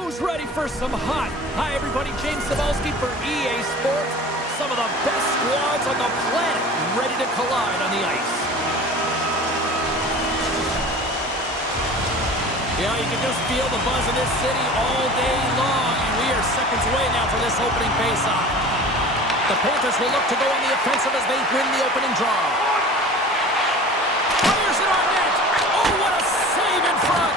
Who's ready for some hot? Hi, everybody. James Cebulski for EA Sports. Some of the best squads on the planet ready to collide on the ice. Yeah, you can just feel the buzz in this city all day long, and we are seconds away now for this opening faceoff. The Panthers will look to go on the offensive as they win the opening draw. Fires it on net. Oh, what a save in front.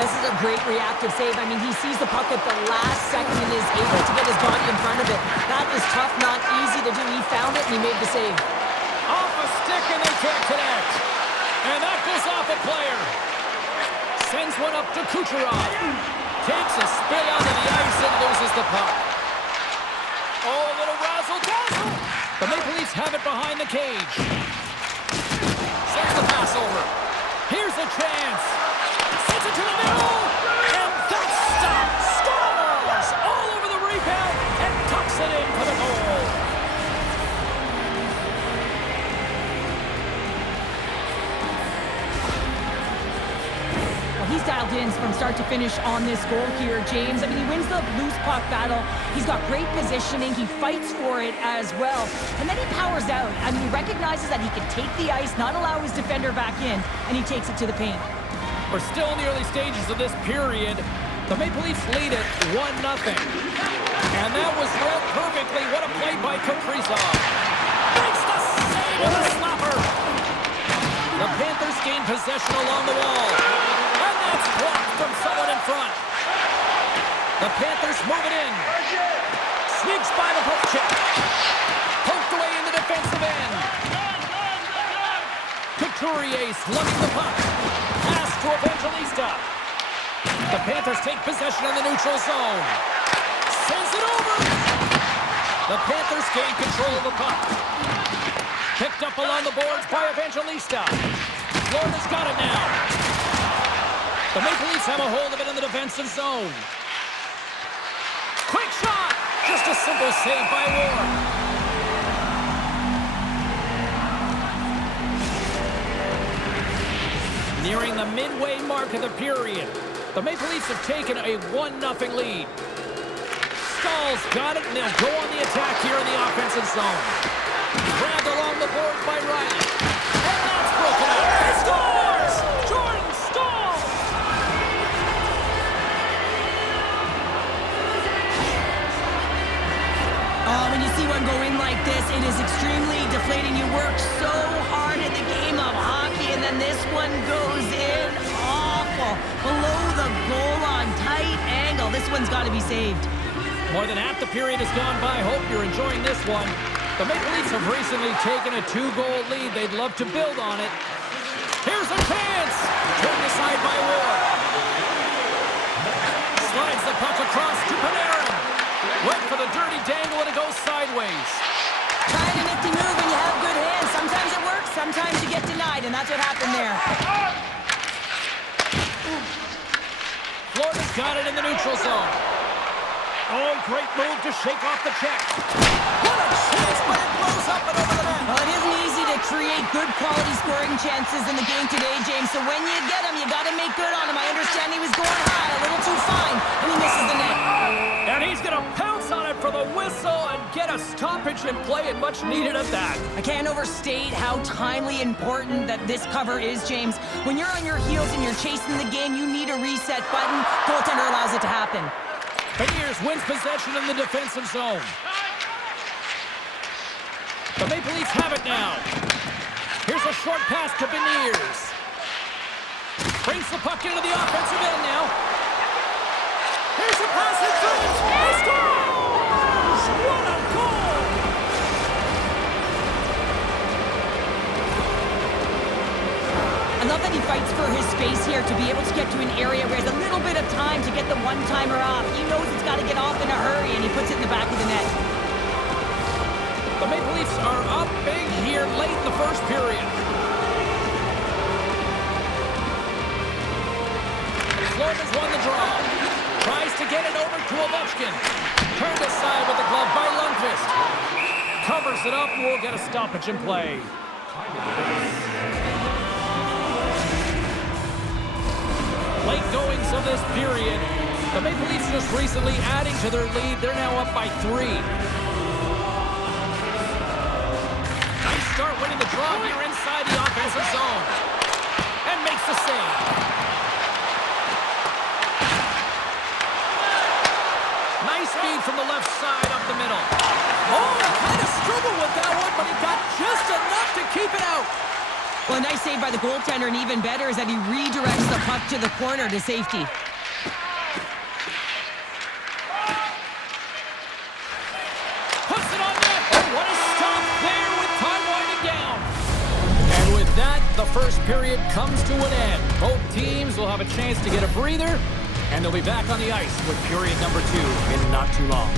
This is a great reactive save. I mean, he sees the puck at the last second and is able to get his body in front of it. That is tough, not easy to do. He found it and he made the save. Off a stick and they can't connect. And that goes off a player. Sends one up to Kucherov. Takes a spill onto the ice and loses the puck. Oh, a little razzle-dazzle. The Maple Leafs have it behind the cage. Sends the pass over. Here's a chance. Sends it to the middle. And that stop scores all over the rebound and tucks it in for the goal. He's dialed in from start to finish on this goal here, James. I mean, he wins the loose puck battle. He's got great positioning. He fights for it as well. And then he powers out. I mean, he recognizes that he can take the ice, not allow his defender back in, and he takes it to the paint. We're still in the early stages of this period. The Maple Leafs lead it 1-0. And that was read perfectly. What a play by Kaprizov. Makes the save with a slapper. The Panthers gain possession along the wall. And that's blocked from someone in front. The Panthers move it in. Sneaks by the poke check. Poked away in the defensive end. Couturier slugging the puck. Pass to Evangelista. The Panthers take possession in the neutral zone. Sends it over. The Panthers gain control of the puck. Picked up along the boards by Evangelista. Florida's got it now. The Maple Leafs have a hold of it in the defensive zone. Quick shot! Just a simple save by Ward. Nearing the midway mark of the period, the Maple Leafs have taken a 1-0 lead. Stahl's got it, and they'll go on the attack here in the offensive zone. Grabbed along the boards by Riley. And that's broken up. He scores! Jordan Stahl! When you see one go in like this, it is extremely deflating. You work so hard at the game of hockey, and then this one goes in awful. Below the goal line, tight angle. This one's got to be saved. More than half the period has gone by. Hope you're enjoying this one. The Maple Leafs have recently taken a 2-goal lead. They'd love to build on it. Here's a chance! Turned aside by Ward. Slides the puck across to Panarin. Went for the dirty dangle and it goes sideways. Trying a nifty move and you have good hands. Sometimes it works, sometimes you get denied, and that's what happened there. Florida's got it in the neutral zone. Oh, great move to shake off the check. What a chance, but it blows up and over the net. Well, it isn't easy to create good quality scoring chances in the game today, James. So when you get them, you got to make good on them. I understand he was going high, a little too fine, and he misses the net. And he's going to pounce on it for the whistle and get a stoppage in play, and much needed at that. I can't overstate how timely important that this cover is, James. When you're on your heels and you're chasing the game, you need a reset button. Goaltender allows it to happen. Beniers wins possession in the defensive zone. The Maple Leafs have it now. Here's a short pass to Beniers. Brings the puck into the offensive end now. Here's a pass in front. He scores! What a goal! I love that he fights for his space here to be able to get to an area where he has a little bit of time to get the one-timer off. He knows it's got to get off in a hurry, and he puts it in the back of the net. The Maple Leafs are up big here late in the first period. Florida's won the draw. Tries to get it over to Ovechkin. Turned aside with the glove by Lundqvist. Covers it up and we'll get a stoppage in play. Late goings of this period. The Maple Leafs just recently adding to their lead. They're now up by 3. Nice start winning the draw here inside the offensive zone. And makes the save. Nice feed from the left side up the middle. Oh, kind of struggled with that one, but he got just enough to keep it out. Well, a nice save by the goaltender, and even better is that he redirects the puck to the corner to safety. Puts it on net. Oh, what a stop there with time winding down. And with that, the first period comes to an end. Both teams will have a chance to get a breather, and they'll be back on the ice with period number 2 in not too long.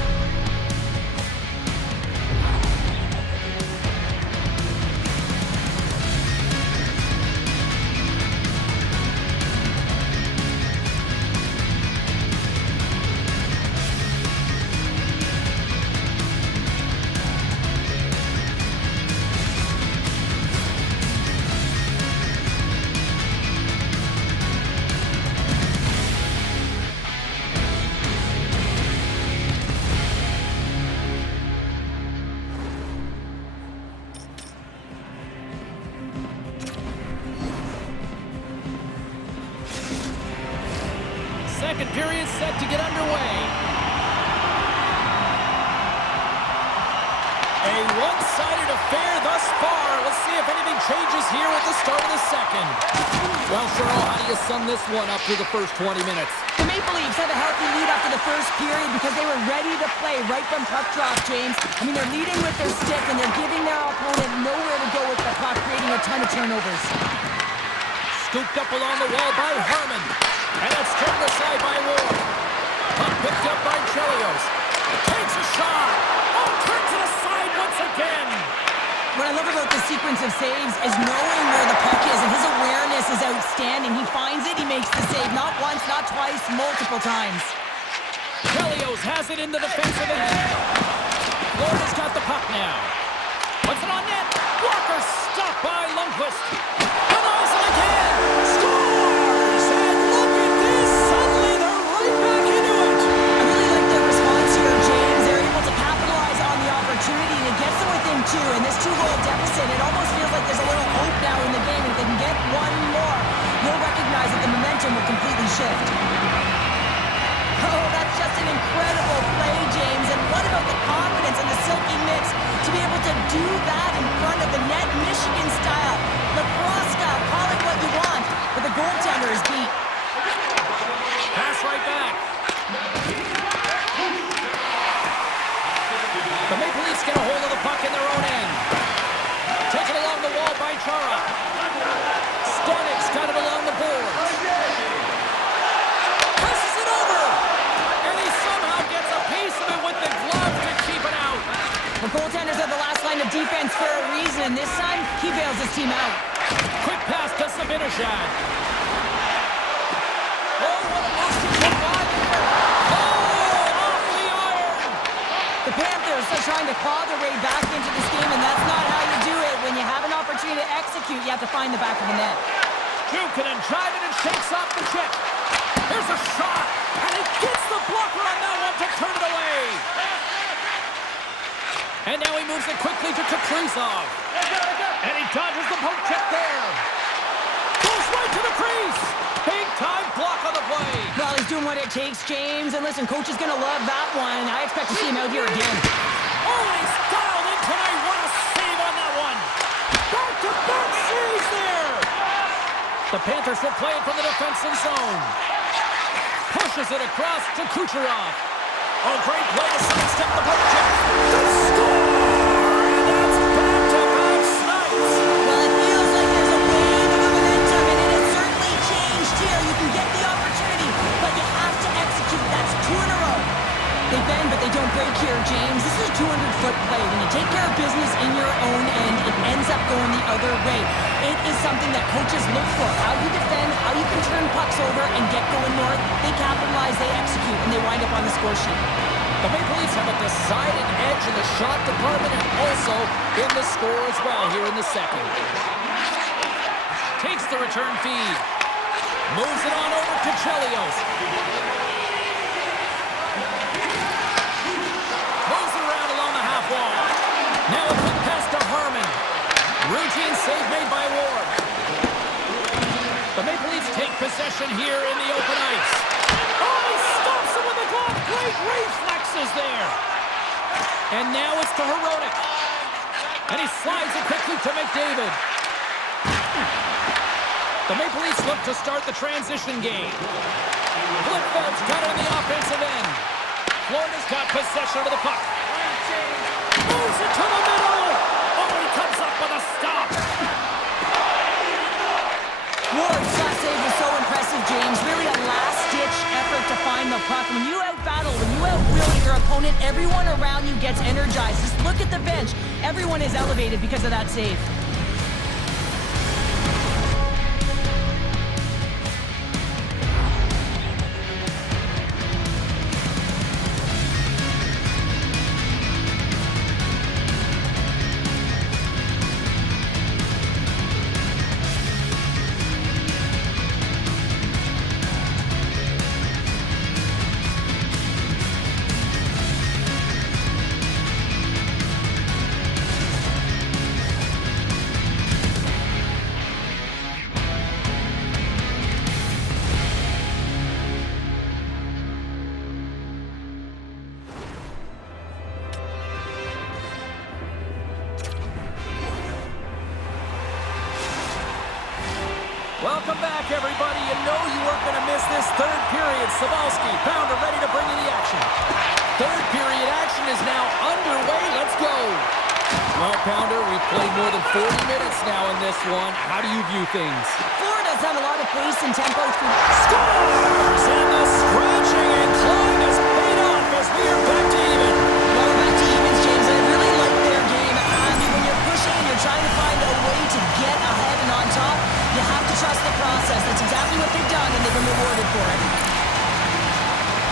Second period set to get underway. A one-sided affair thus far. Let's see if anything changes here at the start of the second. Well, Cheryl, how do you sum this one up through the first 20 minutes? The Maple Leafs had a healthy lead after the first period because they were ready to play right from puck drop, James. I mean, they're leading with their stick, and they're giving their opponent nowhere to go with the puck, creating a ton of turnovers. Scooped up along the wall by Harmon. And it's turned aside by Ward. Puck picked up by Chelios. Takes a shot. Oh, turns it aside once again. What I love about this sequence of saves is knowing where the puck is, and his awareness is outstanding. He finds it, he makes the save. Not once, not twice, multiple times. Chelios has it in the defensive end. Florida's got the puck now. Puts it on net. Walker stopped by Lundqvist. Denies it again. Scores! And look at this. Suddenly they're right back into it. I really like their response here, James. They're able to capitalize on the opportunity, and it gets them within 2. In this 2-goal deficit, it almost feels like there's a little hope now in the game. If they can get one more, you'll recognize that the momentum will completely shift. Oh, that's just an incredible play, James. And what about the confidence and the silky mix to be able to do that in front of the net, Michigan style, lacrosse style, call it what you want, but the goaltender is beat. Pass right back. The Maple Leafs get a hold of the puck in their own end. Taken along the wall by Chara. Stanik's got it along the boards. Passes it over. And he somehow gets a piece of it with the glove to keep it out. The goaltenders are the last line of defense for a reason. This time, he bails his team out. Quick pass to Sabinishad. Oh, what a move to get by. Oh, off the iron. The Panthers are trying to claw their way back into this game, and that's not how you do it. When you have an opportunity to execute, you have to find the back of the net. Jukinen drives it and shakes off the check. There's a shot, and he gets the blocker on that one to turn it away. And now he moves it quickly to Kaprizov. And he dodges the poke check there. Goes right to the crease. Big time block on the play. Well, he's doing what it takes, James. And listen, coach is going to love that one. I expect to see him out here again. Oh, he's dialed in tonight. What a save on that one. Back-to-back saves there. The Panthers will play it from the defensive zone. Pushes it across to Kucherov. Oh, great play to sidestep the poke check. The score! And that's back-to-back snipes. Well, it feels like there's a wave of momentum, and it has certainly changed here. You can get the opportunity, but you have to execute. That's 2 in a row. They bend, but they don't break here, James. This is a 200-foot play. When you take care of business in your own end, it ends up going the other way. It is something that coaches look for. How you defend, how you can turn pucks over and get going north. They capitalize, they execute, and they wind up on the score sheet. The Maple Leafs have a decided edge in the shot department and also in the score as well here in the second. Takes the return feed. Moves it on over to Chelios. take possession here in the open ice. Oh, he stops him with the glove. Great reflexes there. And now it's to Hronek. And he slides it quickly to McDavid. The Maple Leafs look to start the transition game. Blickfeld's got it in the offensive end. Florida's got possession of the puck. Moves it to the middle. Oh, he comes up with a stop. Ward's last save was so impressive, James. Really a last-ditch effort to find the puck. When you out-battle, when you out-will your opponent, everyone around you gets energized. Just look at the bench. Everyone is elevated because of that save. Welcome back, everybody. You know you weren't going to miss this third period. Sabalski, Pounder ready to bring you the action. Third period action is now underway. Let's go. Well, Pounder, we've played more than 40 minutes now in this one. How do you view things? Florida's had a lot of pace and tempo through. Scores! And the stretching and clawing has paid off as we are back to even. Well, we're back to evens, James. I really like their game. I mean, when you're pushing and you're trying to find a way to get ahead and on top, you have to trust the process. That's exactly what they've done, and they've been rewarded for it.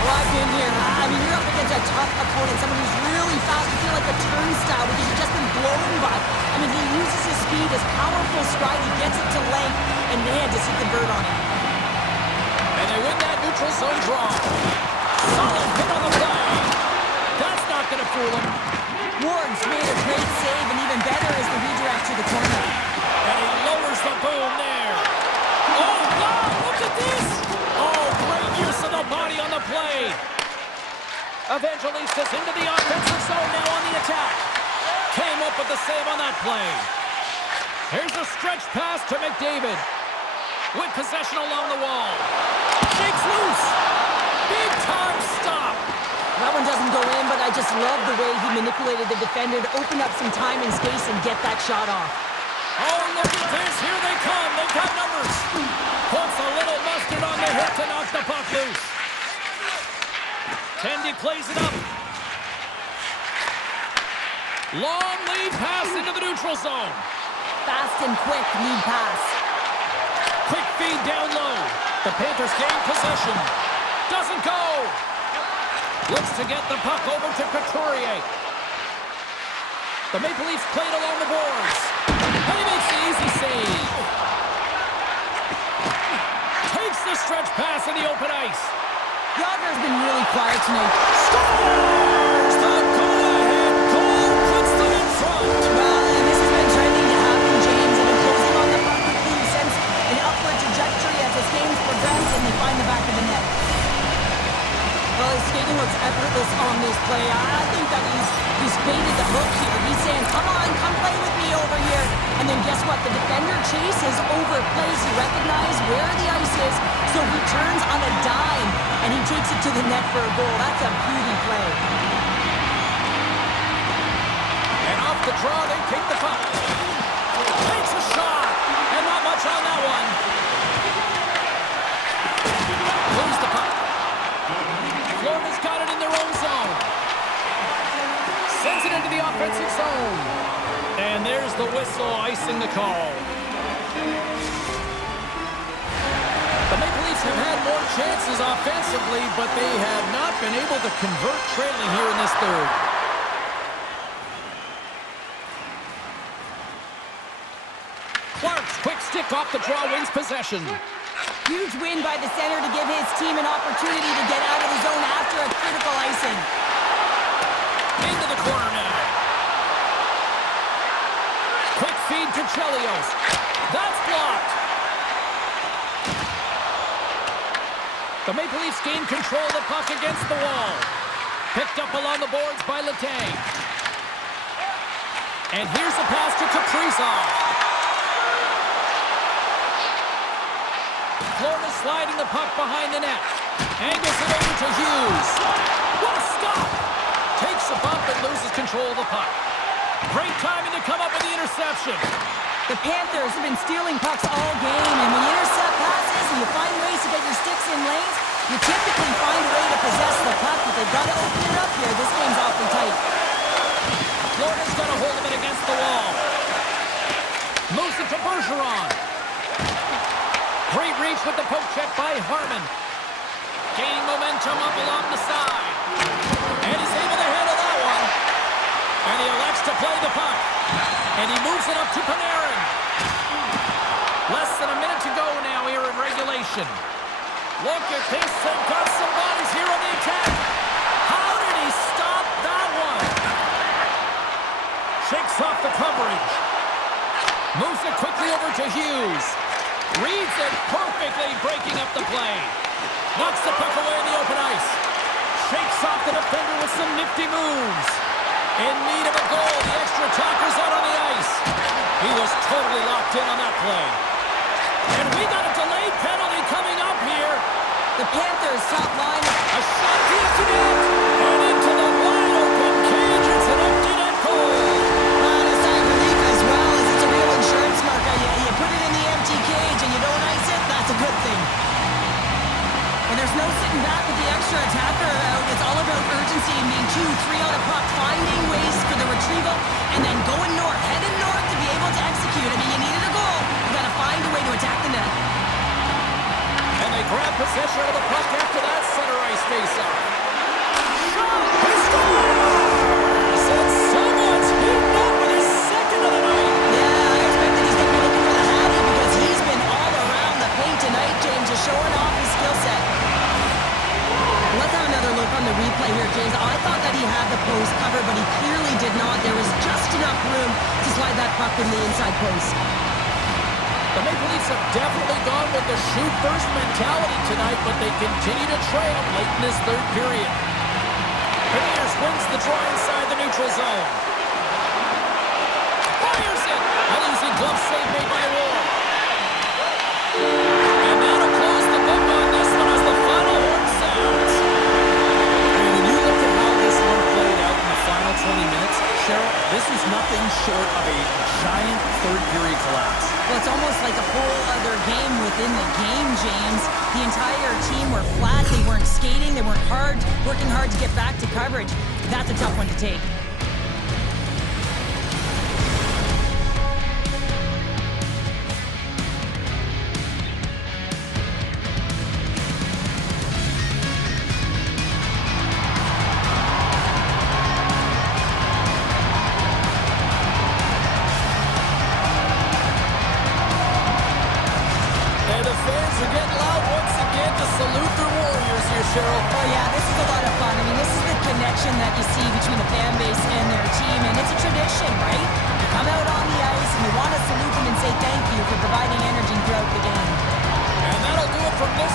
Well, I've been here. I mean, you're up against a tough opponent, someone who's really fast. You feel like a turnstile because you've just been blown by. I mean, he uses his speed, his powerful stride. He gets it to length, and man, does he convert on it. And they win that neutral zone draw. Solid hit on the play. That's not going to fool him. Ward's made a great save, and even better is the redirect to the corner. And he lowers the boom there. Oh, wow, look at this. Oh, great use of the body on the play. Evangelistas into the offensive zone now on the attack. Came up with the save on that play. Here's a stretch pass to McDavid. With possession along the wall. Shakes loose. Big time stop. That one doesn't go in, but I just love the way he manipulated the defender to open up some time and space and get that shot off. Oh, look at this. Here they come. They've got numbers. Puts a little mustard on the hit to knock the puck loose. Tendy plays it up. Long lead pass into the neutral zone. Fast and quick lead pass. Quick feed down low. The Panthers gain possession. Doesn't go. Looks to get the puck over to Couturier. The Maple Leafs played along the boards. And he makes the easy save. Takes the stretch pass in the open ice. Yager's been really quiet tonight. Scores! The go-ahead goal puts them in front. Well, and this has been trending to happen, James. They've been closing on the puck quickly since an upward trajectory as this game's progressed, and they find the back of the net. Well, his skating looks effortless on this play. I think that he's baited the hook here. He's saying, come on, come play with me over here. And then guess what? The defender chases over plays. He recognizes where the ice is, so he turns on a dime, and he takes it to the net for a goal. That's a beauty play. And off the draw, they take the puck. Takes a shot, and not much on that one. Lose the puck. Florida's got it in their own zone. Sends it into the offensive zone. And there's the whistle icing the call. The Maple Leafs have had more chances offensively, but they have not been able to convert trailing here in this third. Clark's quick stick off the draw wins possession. Huge win by the center to give his team an opportunity to get out of the zone after a critical icing. Into the corner now. Quick feed to Chelios. That's blocked. The Maple Leafs gain control of the puck against the wall. Picked up along the boards by Letang. And here's the pass to Kaprizov. Florida sliding the puck behind the net. Angles it over to Hughes. What a stop! Takes a bump and loses control of the puck. Great timing to come up with the interception. The Panthers have been stealing pucks all game, and when you intercept passes and you find ways to get your sticks in lanes, you typically find a way to possess the puck, but they've got to open it up here. This game's awfully tight. Florida's got a hold of it against the wall. Moves it to Bergeron. Great reach with the poke check by Harman. Gaining momentum up along the side. And he's able to handle that one. And he elects to play the puck. And he moves it up to Panarin. Less than a minute to go now here in regulation. Look at this. They've got some bodies here on the attack. How did he stop that one? Shakes off the coverage. Moves it quickly over to Hughes. Reads it perfectly, breaking up the play. Knocks the puck away in the open ice. Shakes off the defender with some nifty moves. In need of a goal, the extra attacker's out on the ice. He was totally locked in on that play. And we got a delayed penalty coming up here. The Panthers top line. A shot to the net. And into the wide open cage. It's an empty net goal. A sigh of relief as well, as it's a real insurance marker. You put it in the empty cage and you don't ice it, that's a good thing. And there's no sitting back with the extra attacker out. It's all about urgency and being 2-3 on a puck, finding ways for the retrieval, and then going north, heading north to be able to execute. I mean, you needed a goal. You got to find a way to attack the net. And they grab possession of the puck after that center ice face-off. Shot! He scores! And someone's heating up with his second of the night. Yeah, I expect that he's going to be looking for the hattie because he's been all around the paint tonight, James, just showing off his skill set. Let's have another look on the replay here, James. I thought that he had the post covered, but he clearly did not. There was just enough room to slide that puck in the inside post. The Maple Leafs have definitely gone with the shoot-first mentality tonight, but they continue to trail late in this third period. Beniers wins the draw inside the neutral zone. Fires it! An easy glove save made by Ward. And that'll close the book on this one as the final horn sounds. And when you look at how this one played out in the final 20 minutes, Cheryl, this was nothing short of a giant third-period collapse. Well, it's almost like a whole other game within the game, James. The entire team were flat. They weren't skating. They weren't working hard to get back to coverage. That's a tough one to take. Cheryl. Oh, yeah, this is a lot of fun. I mean, this is the connection that you see between the fan base and their team, and it's a tradition, right? You come out on the ice, and you want to salute them and say thank you for providing energy throughout the game. And that'll do it from this